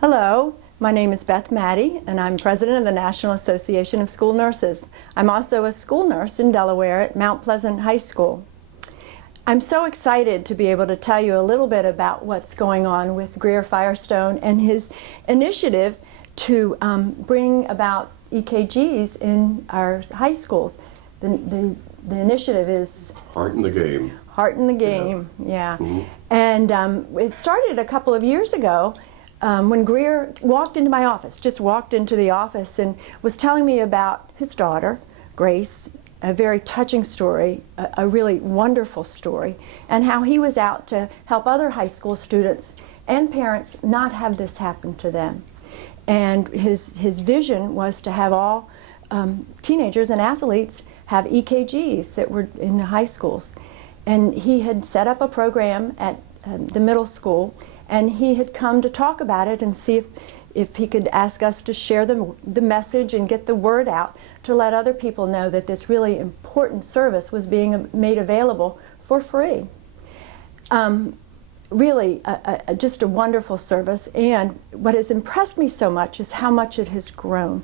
Hello, my name is Beth Maddie, and I'm president of the National Association of School Nurses. I'm also a school nurse in Delaware at Mount Pleasant High School. I'm so excited to be able to tell you a little bit about what's going on with Greer Firestone and his initiative to bring about EKGs in our high schools. The initiative is Heart in the Game. Heart in the Game, yeah. Mm-hmm. And it started a couple of years ago when Greer walked into my office, just walked into the office and was telling me about his daughter, Grace, a very touching story, a really wonderful story, and how he was out to help other high school students and parents not have this happen to them. And his vision was to have all teenagers and athletes have EKGs that were in the high schools. And he had set up a program at the middle school, and he had come to talk about it and see if he could ask us to share the message and get the word out to let other people know that this really important service was being made available for free. Really, just a wonderful service, and what has impressed me so much is how much it has grown.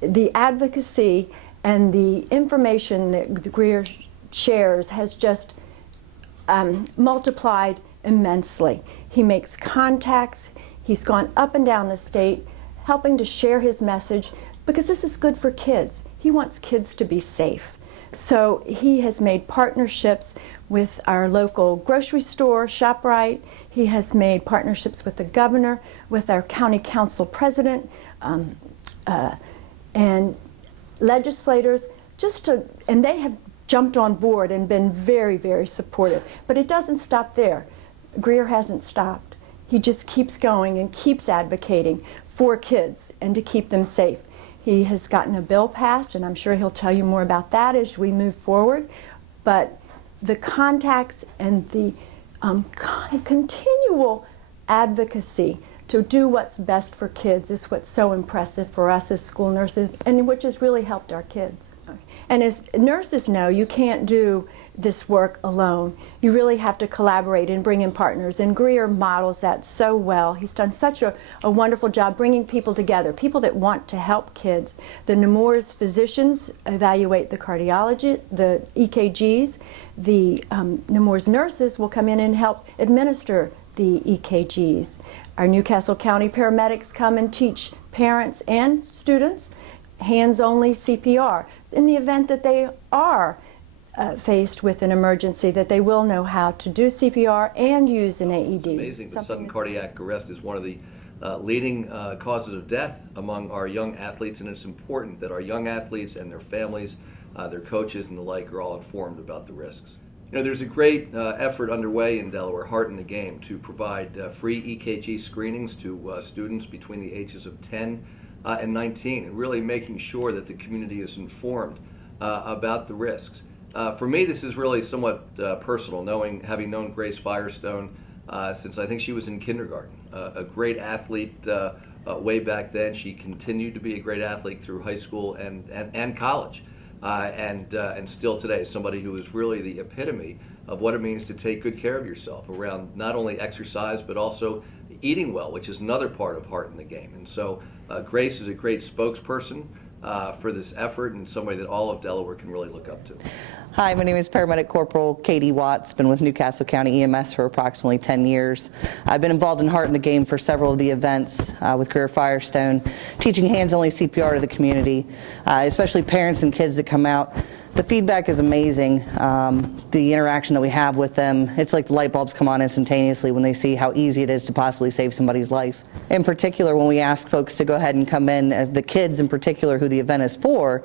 The advocacy and the information that Greer shares has just multiplied immensely. He makes contacts. He's gone up and down the state helping to share his message because this is good for kids. He wants kids to be safe. So he has made partnerships with our local grocery store, ShopRite. He has made partnerships with the governor, with our county council president, and legislators, and they have jumped on board and been very, very supportive. But it doesn't stop there. Greer hasn't stopped. He just keeps going and keeps advocating for kids and to keep them safe. He has gotten a bill passed, and I'm sure he'll tell you more about that as we move forward. But the contacts and the continual advocacy to do what's best for kids is what's so impressive for us as school nurses, and which has really helped our kids. And as nurses know, you can't do this work alone. You really have to collaborate and bring in partners, and Greer models that so well. He's done such a wonderful job bringing people together, people that want to help kids. The Nemours physicians evaluate the cardiology, the EKGs. The Nemours nurses will come in and help administer the EKGs. Our Newcastle County paramedics come and teach parents and students hands-only CPR. In the event that they are faced with an emergency, that they will know how to do CPR and use an AED. It's amazing that sudden cardiac arrest is one of the leading causes of death among our young athletes, and it's important that our young athletes and their families, their coaches and the like are all informed about the risks. You know, there's a great effort underway in Delaware, Heart in the Game, to provide free EKG screenings to students between the ages of 10 and 19, and really making sure that the community is informed about the risks. For me, this is really somewhat personal, having known Grace Firestone since I think she was in kindergarten. A great athlete way back then. She continued to be a great athlete through high school and college. And still today, somebody who is really the epitome of what it means to take good care of yourself around not only exercise but also eating well, which is another part of Heart in the Game. And so Grace is a great spokesperson for this effort, and somebody that all of Delaware can really look up to. Hi, my name is Paramedic Corporal Katie Watts. Been with Newcastle County EMS for approximately 10 years. I've been involved in Heart in the Game for several of the events with Greer Firestone, teaching hands-only CPR to the community, especially parents and kids that come out. The feedback is amazing. The interaction that we have with them, it's like the light bulbs come on instantaneously when they see how easy it is to possibly save somebody's life. In particular, when we ask folks to go ahead and come in, as the kids in particular who the event is for,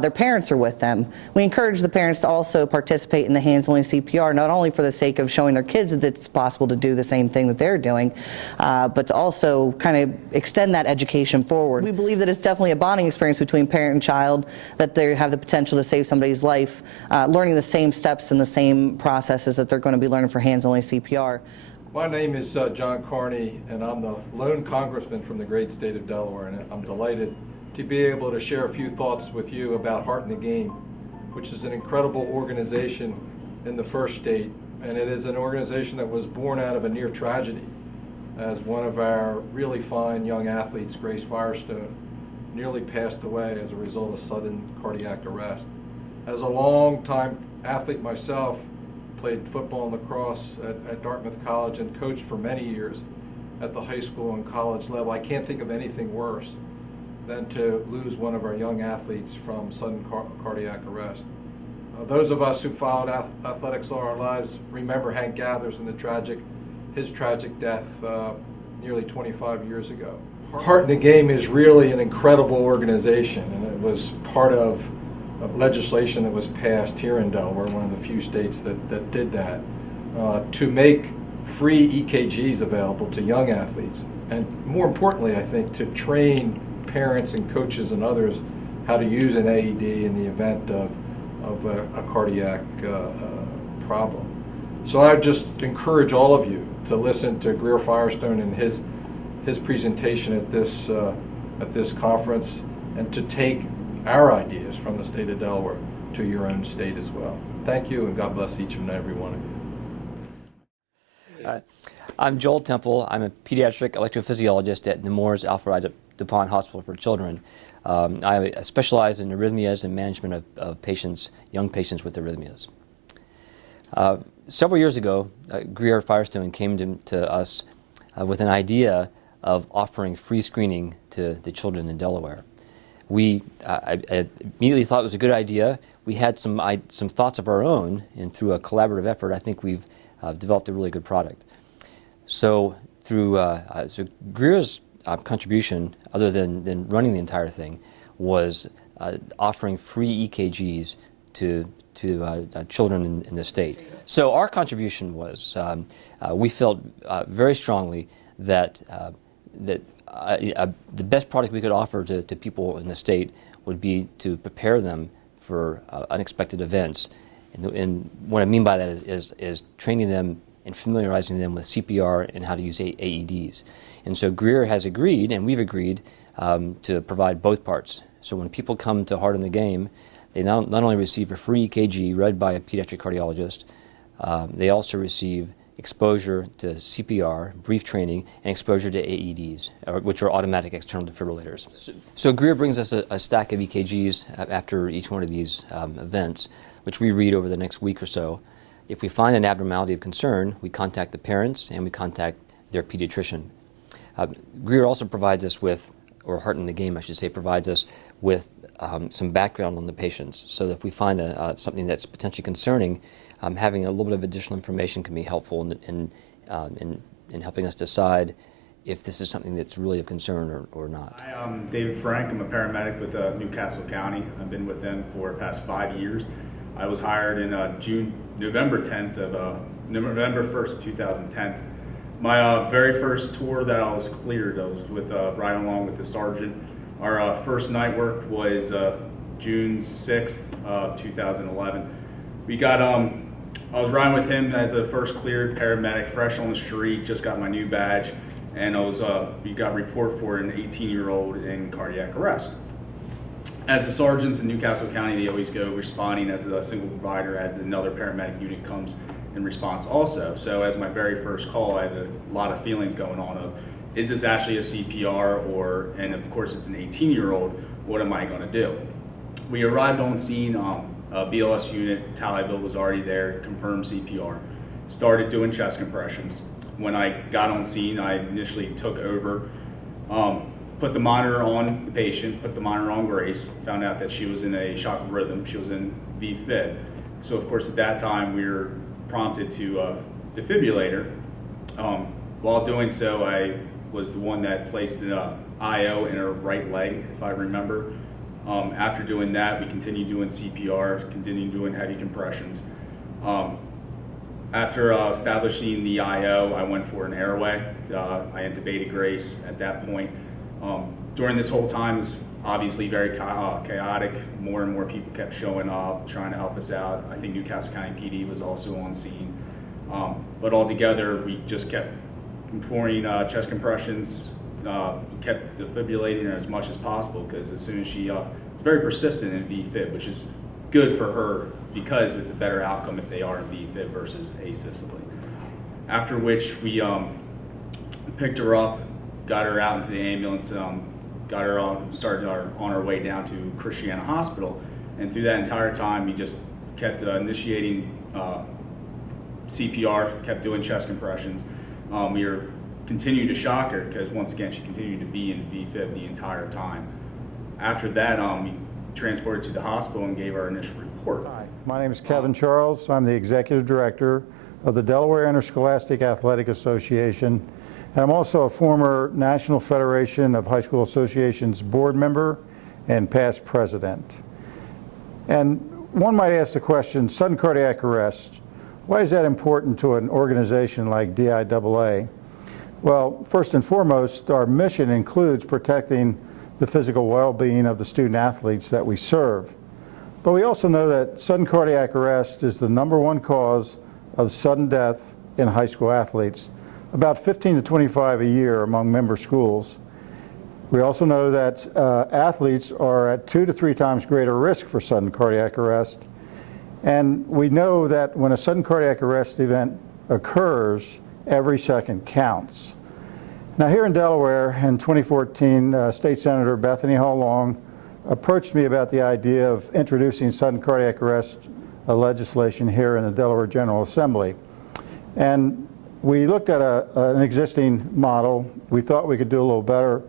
their parents are with them. We encourage the parents to also participate in the hands-only CPR, not only for the sake of showing their kids that it's possible to do the same thing that they're doing, but to also kind of extend that education forward. We believe that it's definitely a bonding experience between parent and child, that they have the potential to save somebody's life, learning the same steps and the same processes that they're going to be learning for hands-only CPR. My name is John Carney, and I'm the lone congressman from the great state of Delaware, and I'm delighted to be able to share a few thoughts with you about Heart in the Game, which is an incredible organization in the first state, and it is an organization that was born out of a near tragedy. as one of our really fine young athletes, Grace Firestone, nearly passed away as a result of sudden cardiac arrest. As a long-time athlete myself, played football and lacrosse at Dartmouth College and coached for many years at the high school and college level. I can't think of anything worse than to lose one of our young athletes from sudden cardiac arrest. Those of us who followed athletics all our lives remember Hank Gathers and his tragic death nearly 25 years ago. Heart in the Game is really an incredible organization, and it was part of legislation that was passed here in Delaware, one of the few states that did that, to make free EKGs available to young athletes, and more importantly, I think, to train parents and coaches and others how to use an AED in the event of a cardiac problem. So I just encourage all of you to listen to Greer Firestone and his presentation at this conference, and to take our ideas from the state of Delaware to your own state as well. Thank you, and God bless each and every one of you. I'm Joel Temple. I'm a pediatric electrophysiologist at Nemours Alfred DuPont Hospital for Children. I specialize in arrhythmias and management of patients, young patients with arrhythmias. Several years ago, Greer Firestone came to us with an idea of offering free screening to the children in Delaware. I immediately thought it was a good idea. We had some thoughts of our own, and through a collaborative effort, I think we've developed a really good product. So through Greer's contribution, other than running the entire thing, was offering free EKGs to children in the state. So our contribution was we felt very strongly that the best product we could offer to people in the state would be to prepare them for unexpected events. And what I mean by that is training them and familiarizing them with CPR and how to use AEDs. And so Greer has agreed, and we've agreed, to provide both parts. So when people come to Heart in the Game, they not only receive a free EKG read by a pediatric cardiologist, they also receive exposure to CPR, brief training, and exposure to AEDs, which are automatic external defibrillators. So Greer brings us a stack of EKGs after each one of these events, which we read over the next week or so. If we find an abnormality of concern, we contact the parents and we contact their pediatrician. Greer also provides us with, or Heart in the Game, I should say, provides us with some background on the patients, so that if we find something that's potentially concerning, having a little bit of additional information can be helpful in helping us decide if this is something that's really of concern or not. Hi, I'm David Frank. I'm a paramedic with Newcastle County. I've been with them for the past 5 years. I was hired in November 1st, 2010. My very first tour that I was cleared, I was with right along with the sergeant. Our first night work was June 6th, 2011. We got I was riding with him as a first cleared paramedic, fresh on the street, just got my new badge, and we got a report for an 18-year-old in cardiac arrest. As the sergeants in Newcastle County, they always go responding as a single provider as another paramedic unit comes in response also. So as my very first call, I had a lot of feelings going on of, is this actually a CPR, and of course it's an 18-year-old, what am I going to do? We arrived on scene, a BLS unit, Tallyville was already there, confirmed CPR, started doing chest compressions. When I got on scene, I initially took over, put the monitor on the patient, put the monitor on Grace, found out that she was in a shock of rhythm, she was in V-fib. So of course at that time we were prompted to defibrillate her. While doing so, I was the one that placed an IO in her right leg, if I remember. After doing that, we continued doing CPR, continued doing heavy compressions. After establishing the IO, I went for an airway. I intubated Grace at that point. During this whole time, it was obviously very chaotic. More and more people kept showing up, trying to help us out. I think Newcastle County PD was also on scene. But altogether, we just kept performing chest compressions, kept defibrillating her as much as possible, because as soon as she was very persistent in V-fib, which is good for her because it's a better outcome if they are in V-fib versus asystole. After which we picked her up, got her out into the ambulance, got her on, started on our way down to Christiana Hospital, and through that entire time, he just kept initiating CPR, kept doing chest compressions. We were continuing to shock her because once again, she continued to be in VFib the entire time. After that, we transported to the hospital and gave our initial report. Hi, my name is Kevin Charles. I'm the Executive Director of the Delaware Interscholastic Athletic Association, and I'm also a former National Federation of High School Associations board member and past president. And one might ask the question, sudden cardiac arrest, why is that important to an organization like DIAA? Well, first and foremost, our mission includes protecting the physical well-being of the student athletes that we serve. But we also know that sudden cardiac arrest is the #1 cause of sudden death in high school athletes, about 15 to 25 a year among member schools. We also know that athletes are at 2 to 3 times greater risk for sudden cardiac arrest. And we know that when a sudden cardiac arrest event occurs, every second counts. Now here in Delaware in 2014, State Senator Bethany Hall Long approached me about the idea of introducing sudden cardiac arrest legislation here in the Delaware General Assembly. And we looked at an existing model. We thought we could do a little better.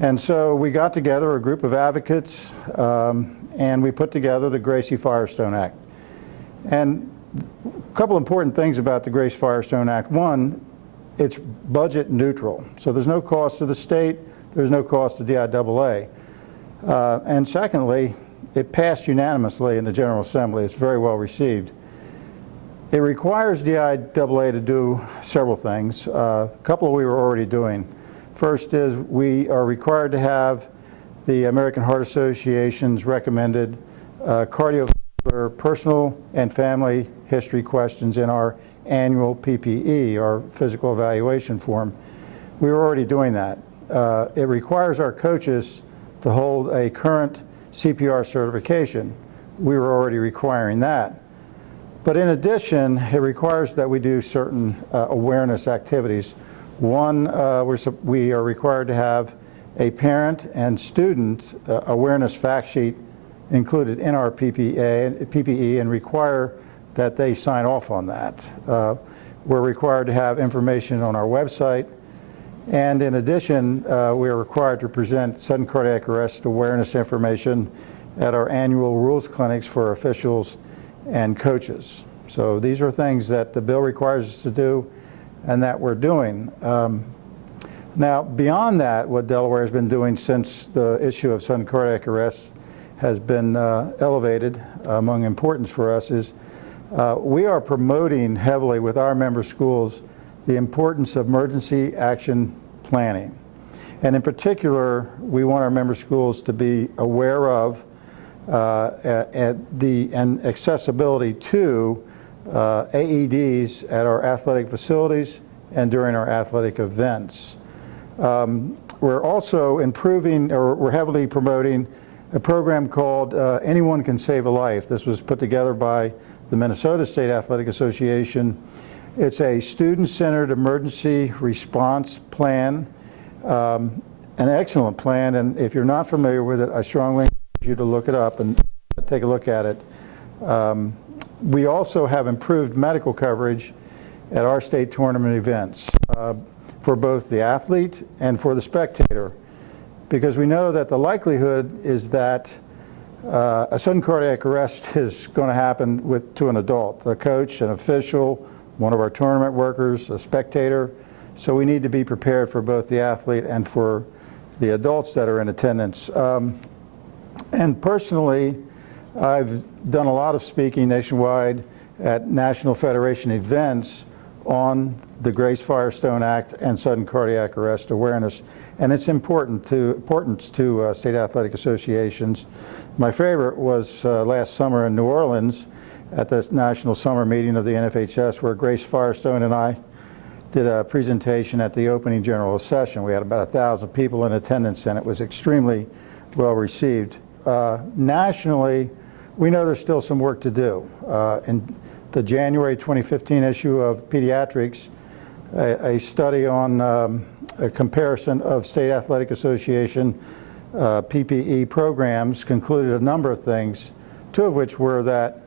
And so we got together a group of advocates and we put together the Gracie Firestone Act. And a couple important things about the Gracie Firestone Act. One, it's budget neutral. So there's no cost to the state, there's no cost to DIAA. And secondly, it passed unanimously in the General Assembly. It's very well received. It requires DIAA to do several things. A couple we were already doing. First is we are required to have the American Heart Association's recommended cardiovascular personal and family history questions in our annual PPE, our physical evaluation form. We were already doing that. It requires our coaches to hold a current CPR certification. We were already requiring that. But in addition, it requires that we do certain awareness activities. One, we are required to have a parent and student awareness fact sheet included in our PPE and require that they sign off on that. We're required to have information on our website. And in addition, we are required to present sudden cardiac arrest awareness information at our annual rules clinics for officials and coaches. So these are things that the bill requires us to do and that we're doing. Now, beyond that, what Delaware has been doing since the issue of sudden cardiac arrest has been elevated among importance for us is we are promoting heavily with our member schools the importance of emergency action planning. And in particular, we want our member schools to be aware of and accessibility to AEDs at our athletic facilities and during our athletic events. We're also improving, or we're heavily promoting a program called Anyone Can Save a Life. This was put together by the Minnesota State Athletic Association. It's a student-centered emergency response plan, an excellent plan, and if you're not familiar with it, I strongly encourage you to look it up and take a look at it. We also have improved medical coverage at our state tournament events for both the athlete and for the spectator, because we know that the likelihood is that a sudden cardiac arrest is going to happen to an adult, a coach, an official, one of our tournament workers, a spectator. So we need to be prepared for both the athlete and for the adults that are in attendance. And personally, I've done a lot of speaking nationwide at National Federation events on the Gracie Firestone Act and sudden cardiac arrest awareness, and its importance to state athletic associations. My favorite was last summer in New Orleans at the National Summer Meeting of the NFHS, where Gracie Firestone and I did a presentation at the opening general session. We had about 1,000 people in attendance, and it was extremely well received. Nationally, we know there's still some work to do. In the January 2015 issue of Pediatrics, a study on a comparison of State Athletic Association PPE programs concluded a number of things, two of which were that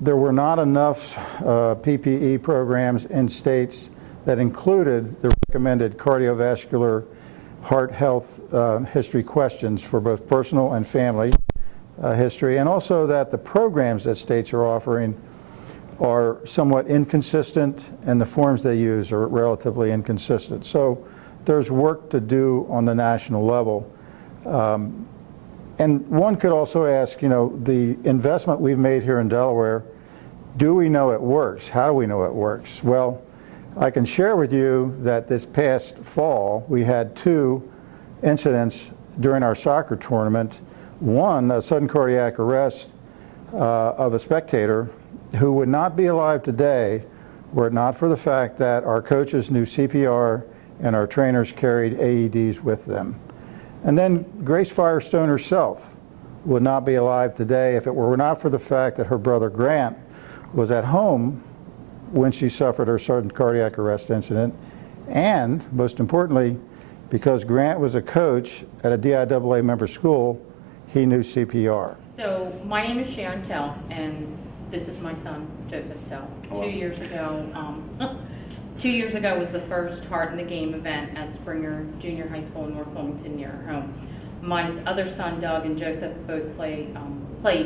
there were not enough PPE programs in states that included the recommended cardiovascular heart health history questions for both personal and family history, and also that the programs that states are offering are somewhat inconsistent and the forms they use are relatively inconsistent. So there's work to do on the national level. And one could also ask, you know, the investment we've made here in Delaware, do we know it works? How do we know it works? Well, I can share with you that this past fall, we had 2 incidents during our soccer tournament. One, a sudden cardiac arrest of a spectator who would not be alive today were it not for the fact that our coaches knew CPR and our trainers carried AEDs with them. And then Grace Firestone herself would not be alive today if it were not for the fact that her brother Grant was at home when she suffered her sudden cardiac arrest incident, and most importantly, because Grant was a coach at a DIAA member school, he knew CPR. So my name is Sharon Tell, and this is my son, Joseph Tell. Hello. 2 years ago, 2 years ago was the first Heart in the Game event at Springer Junior High School in North Wilmington near our home. My other son, Doug, and Joseph both played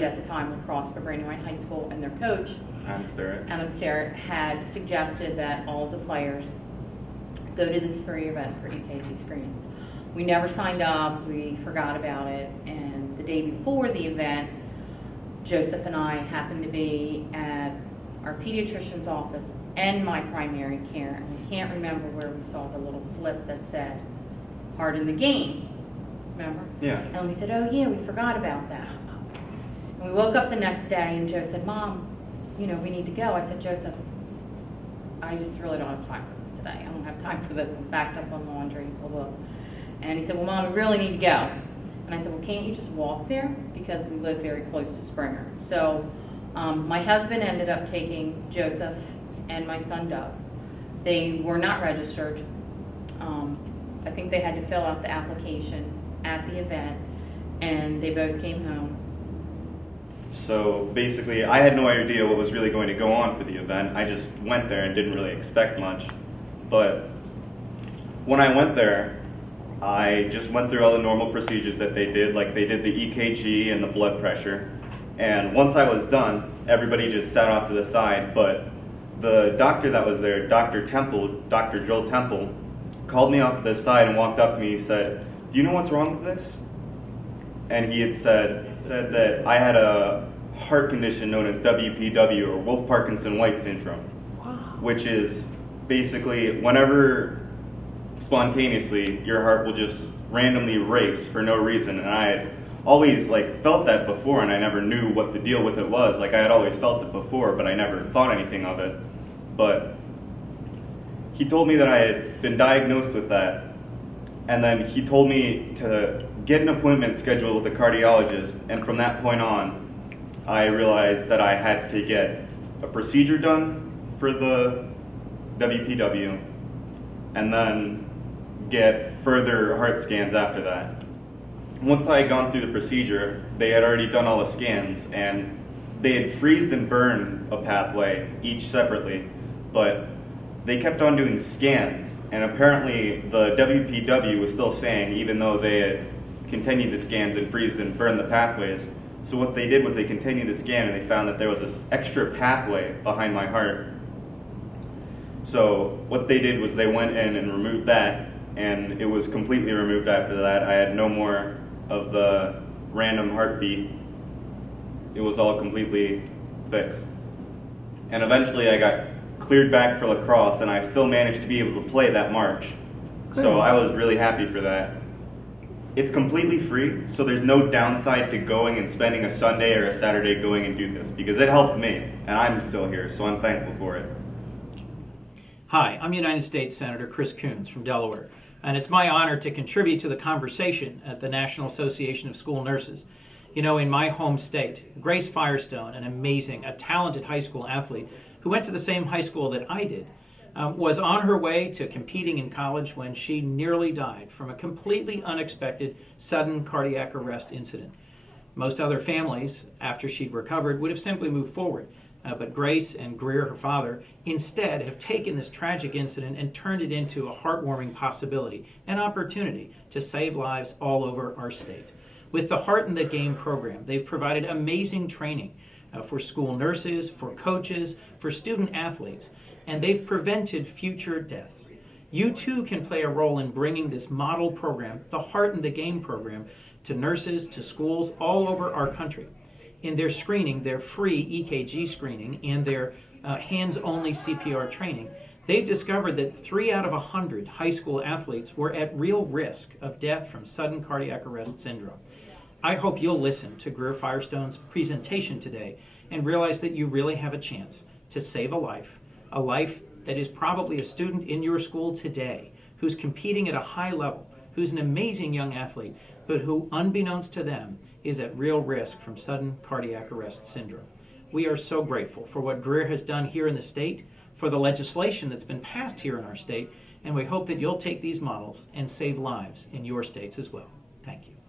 at the time lacrosse for Brandywine High School, and their coach, Adam Sterrett, had suggested that all of the players go to this free event for EKG screenings. We never signed up, we forgot about it, and the day before the event, Joseph and I happened to be at our pediatrician's office and my primary care, and we can't remember where we saw the little slip that said Heart in the Game, remember? Yeah. And we said, oh yeah, we forgot about that. And we woke up the next day and Joe said, Mom, you know, we need to go. I said, Joseph, I just really don't have time for this today. I don't have time for this. I'm backed up on laundry, blah, blah. And he said, well, Mom, we really need to go. And I said, well, can't you just walk there? Because we live very close to Springer. So my husband ended up taking Joseph and my son Doug. They were not registered. I think they had to fill out the application at the event, and they both came home. So basically, I had no idea what was really going to go on for the event. I just went there and didn't really expect much. But when I went there, I just went through all the normal procedures that they did, like they did the EKG and the blood pressure. And once I was done, everybody just sat off to the side. But the doctor that was there, Dr. Joel Temple, called me off to the side and walked up to me and said, do you know what's wrong with this? And he had said that I had a heart condition known as WPW, or Wolff-Parkinson-White syndrome, which is basically whenever spontaneously your heart will just randomly race for no reason. And I had always felt that before, and I never knew what the deal with it was. I had always felt it before, but I never thought anything of it. But he told me that I had been diagnosed with that, and then he told me to get an appointment scheduled with a cardiologist, and from that point on, I realized that I had to get a procedure done for the WPW, and then get further heart scans after that. Once I had gone through the procedure, they had already done all the scans, and they had freezed and burned a pathway, each separately, but they kept on doing scans, and apparently the WPW was still saying, even though they had continued the scans and freezed and burned the pathways. So what they did was they continued the scan, and they found that there was this extra pathway behind my heart. So what they did was they went in and removed that, and it was completely removed after that. I had no more of the random heartbeat. It was all completely fixed. And eventually I got cleared back for lacrosse, and I still managed to be able to play that March. So I was really happy for that. It's completely free, so there's no downside to going and spending a Sunday or a Saturday going and do this, because it helped me, and I'm still here, so I'm thankful for it. Hi, I'm United States Senator Chris Coons from Delaware, and it's my honor to contribute to the conversation at the National Association of School Nurses. You know, in my home state, Grace Firestone, an amazing, a talented high school athlete who went to the same high school that I did, was on her way to competing in college when she nearly died from a completely unexpected sudden cardiac arrest incident. Most other families, after she'd recovered, would have simply moved forward. But Grace and Greer, her father, instead have taken this tragic incident and turned it into a heartwarming possibility, an opportunity to save lives all over our state. With the Heart in the Game program, they've provided amazing training for school nurses, for coaches, for student athletes, and they've prevented future deaths. You too can play a role in bringing this model program, the Heart in the Game program, to nurses, to schools all over our country. In their screening, their free EKG screening, and their hands-only CPR training, they've discovered that 3 out of 100 high school athletes were at real risk of death from sudden cardiac arrest syndrome. I hope you'll listen to Greer Firestone's presentation today and realize that you really have a chance to save a life that is probably a student in your school today who's competing at a high level, who's an amazing young athlete, but who, unbeknownst to them, is at real risk from sudden cardiac arrest syndrome. We are so grateful for what Greer has done here in the state, for the legislation that's been passed here in our state, and we hope that you'll take these models and save lives in your states as well. Thank you.